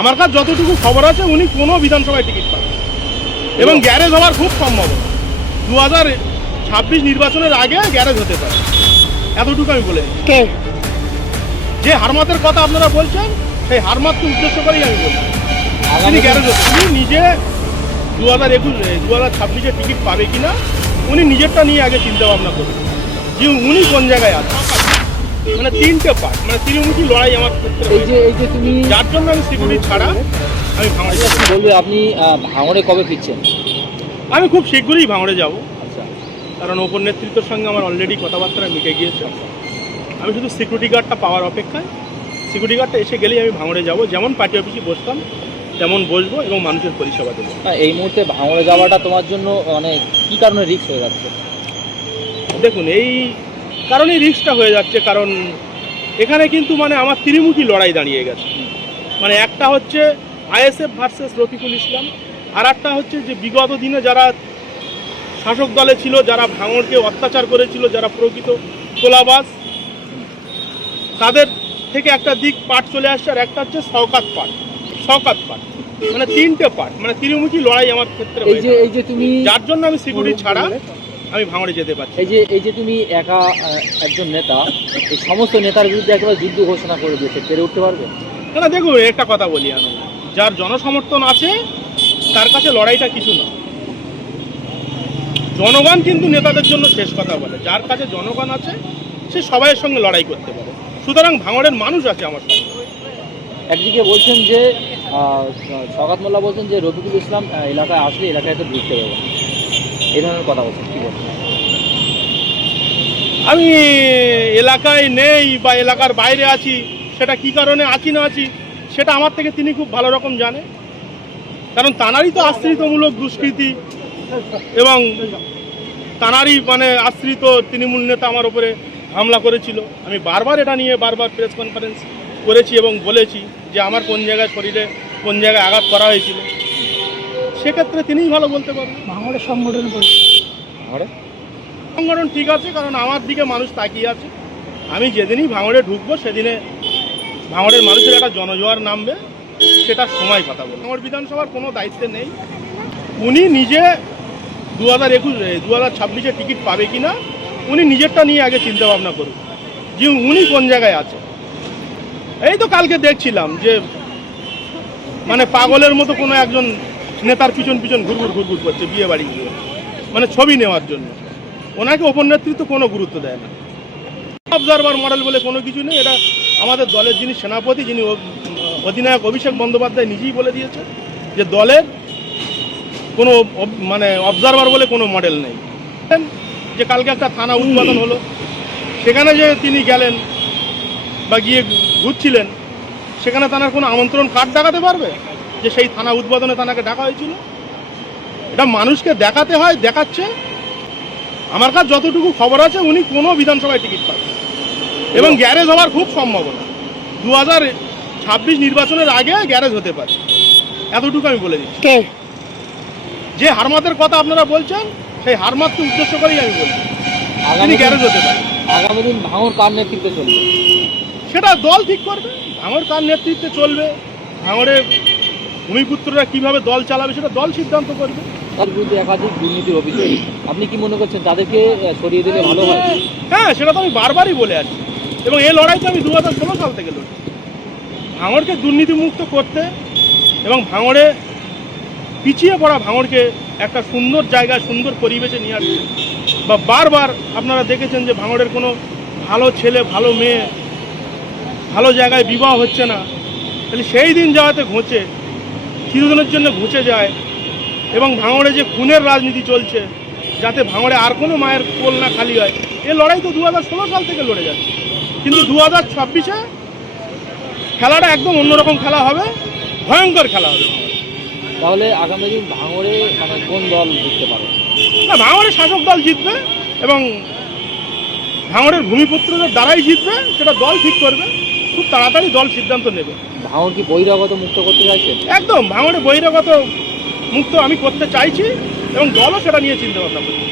আমার কাছে যতটুকু খবর আছে উনি কোনো বিধানসভায় টিকিট পাবেন এবং গ্যারেজ হওয়ার খুব সম্ভাবনা 2026 নির্বাচনের আগে গ্যারেজ হতে পারে, এতটুকু আমি বলে দিই। কে যে হারমাতের কথা আপনারা বলছেন সেই হারমাতকে উদ্দেশ্য করেই আমি বলছি তিনি গ্যারেজ হতে, উনি নিজে 2026-এ টিকিট পাবে কিনা উনি নিজেরটা নিয়ে আগে চিন্তা ভাবনা করবেন যে উনি কোন জায়গায় আছেন। মানে তিনটে পার্ট, মানে ত্রিমুখী লড়াই আমার ক্ষেত্রে এই যে তুমি যার জন্য আমি সিকিউরিটি ছাড়া আমি ভাঙড়ে যাব। বলবে আপনি ভাঙড়ে কবে ফিরছেন? আমি খুব শীঘ্রই ভাঙড়ে যাব, আচ্ছা, কারণ ওপর নেতৃত্বের সঙ্গে আমার অলরেডি কথাবার্তা মিটে গিয়েছে। আমি শুধু সিকিউরিটি গার্ডটা পাওয়ার অপেক্ষায়, সিকিউরিটি গার্ডটা এসে গেলেই আমি ভাঙড়ে যাব। যেমন পার্টি অফিসে বসতাম তেমন বসবো এবং মানুষের পরিষেবা দেবো। এই মুহূর্তে ভাঙড়ে যাওয়াটা তোমার জন্য মানে কি কারণে রিস্ক হয়ে যাচ্ছে? দেখুন, এই কারণেই রিস্কটা হয়ে যাচ্ছে, কারণ এখানে কিন্তু মানে আমার ত্রিমুখী লড়াই দাঁড়িয়ে গেছে। মানে একটা হচ্ছে আইএসএফ ভার্সেস রফিকুল ইসলাম, আর একটা হচ্ছে যে বিগত দিনে যারা শাসক দলে ছিল, যারা ভাঙড়কে অত্যাচার করেছিল, যারা প্রকৃত তোলাবাজ, তাদের থেকে একটা দিক পার্ট চলে আসছে, আর একটা হচ্ছে শওকাত পার্ট। মানে তিনটে পার্ট, মানে ত্রিমুখী লড়াই আমার ক্ষেত্রে এই যে তুমি যার জন্য আমি সিকিউরিটি ছাড়া আমি ভাঙড়ে যেতে পারছি। এই যে তুমি একা একজন নেতা, এই সমস্ত নেতার বিরুদ্ধে একেবারে যুদ্ধ ঘোষণা করে দিয়েছে, পেরে উঠতে পারবে? না দেখুন, একটা কথা বলি আমি, যার জনসমর্থন আছে তার কাছে লড়াইটা কিছু না। জনগণ কিন্তু নেতাদের জন্য শেষ কথা বলে, যার কাছে জনগণ আছে সে সবাইয়ের সঙ্গে লড়াই করতে পারে। সুতরাং ভাঙড়ের মানুষ আছে আমার সঙ্গে। একদিকে বলছেন যে শওকত মোল্লা বলছেন যে রফিকুল ইসলাম এলাকায় আসলে এলাকায় তো ঢুকতে দেবে, এই ধরনের কথা বলছেন, কি বলছেন? আমি এলাকায় নেই বা এলাকার বাইরে আছি, সেটা কি কারণে আছি না আছি সেটা আমার থেকে তিনি খুব ভালো রকম জানে, কারণ তানারই তো আশ্রিতমূলক দুষ্কৃতি এবং তানারই মানে আশ্রিত তৃণমূল নেতা আমার উপরে হামলা করেছিল। আমি বারবার এটা নিয়ে প্রেস কনফারেন্স করেছি এবং বলেছি যে আমার কোন জায়গায় শরীরে কোন জায়গায় আঘাত করা হয়েছিল, সেক্ষেত্রে তিনিই ভালো বলতে পারবেন। ভাঙড়ের সংগঠন সংগঠন ঠিক আছে, কারণ আমার দিকে মানুষ তাকিয়ে আছে। আমি যেদিনই ভাঙড়ে ঢুকবো সেদিনে ভাঙড়ের মানুষের একটা জনজোয়ার নামবে, সেটা সময় কথা বলবো। ভাঙড় বিধানসভার কোনো দায়িত্বে নেই, উনি নিজে 2026-এ টিকিট পাবে কিনা উনি নিজেরটা নিয়ে আগে চিন্তা ভাবনা করুন যে উনি কোন জায়গায় আছে। এই তো কালকে দেখছিলাম যে মানে পাগলের মতো কোনো একজন নেতার পিছন ঘুরঘুর করছে বিয়ে বাড়ি গিয়ে, মানে ছবি নেওয়ার জন্য। ওনাকে ওপর নেতৃত্ব কোনো গুরুত্ব দেয় না। অবজারভার মডেল বলে কোনো কিছু নেই। এটা আমাদের দলের যিনি সেনাপতি, যিনি অধিনায়ক অভিষেক বন্দ্যোপাধ্যায় নিজেই বলে দিয়েছে যে দলের কোনো মানে অবজারভার বলে কোনো মডেল নেই। যে কালকে একটা থানা উদ্বোধন হলো, সেখানে যে তিনি গেলেন বা গিয়ে ঘুরছিলেন, সেখানে তার কোনো আমন্ত্রণ কার্ড দেখাতে পারবে যে সেই থানা উদ্বোধনে তাকে ডাকা হয়েছিল? এটা মানুষকে দেখাতে হয়, দেখাচ্ছে। আমার কাছে যতটুকু খবর আছে উনি কোনো বিধানসভায় টিকিট পাবেন এবং গ্যারেজ হওয়ার খুব সম্ভাবনা 2026 নির্বাচনের আগে গ্যারেজ হতে পারে, এতটুকু আমি বলে দিচ্ছি। কে যে হারমাতের কথা আপনারা বলছেন সেই হারমাতকে উদ্দেশ্য করেই আমি বলছি তিনি গ্যারেজ হতে পারে। আগামী দিন ভাঙড় কার নেতৃত্বে চলবে সেটা দল ঠিক করবে। ভাঙড় কার নেতৃত্বে চলবে, ভাঙড়ে ভূমিপুত্ররা কিভাবে দল চালাবে সেটা দল সিদ্ধান্ত করবে। তার বিরুদ্ধে একাধিক দুর্নীতির অভিযোগ, আপনি কি মনে করছেন তাদেরকে সরিয়ে দিলে ভালো হয়? হ্যাঁ, সেটা তো আমি বারবারই বলে আসছি এবং এই লড়াইটা আমি 2016 সাল থেকে লড়ছি ভাঙড়কে দুর্নীতিমুক্ত করতে এবং ভাঙড়ে পিছিয়ে পড়া ভাঙড়কে একটা সুন্দর জায়গায় সুন্দর পরিবেশে নিয়ে আসতে। বা বারবার আপনারা দেখেছেন যে ভাঙড়ের কোনো ভালো ছেলে ভালো মেয়ে ভালো জায়গায় বিবাহ হচ্ছে না, তাহলে সেই দিন যাওয়াতে ঘুঁচে চিরদিনের জন্য ঘুঁচে যায় এবং ভাঙড়ে যে খুনের রাজনীতি চলছে যাতে ভাঙড়ে আর কোনো মায়ের কোল না খালি হয়, এই লড়াই তো 2016 সাল থেকে লড়ে যাচ্ছে। কিন্তু 2026-এ খেলাটা একদম অন্যরকম খেলা হবে, ভয়ঙ্কর খেলা হবে। তাহলে আগামী দিন ভাঙড়ে মানে কোন দল জিততে পারে? না, ভাঙড়ে শাসক দল জিতবে এবং ভাঙড়ের ভূমিপুত্রদের দ্বারাই জিতবে, সেটা দল ঠিক করবে। খুব তাড়াতাড়ি দল সিদ্ধান্ত নেবে। ভাঙড় কি বহিরাগত মুক্ত করতে চাইছেন? একদম ভাঙড়ে বহিরাগত মুক্ত আমি করতে চাইছি এবং দলও সেটা নিয়ে চিন্তা ভাবনা করছে।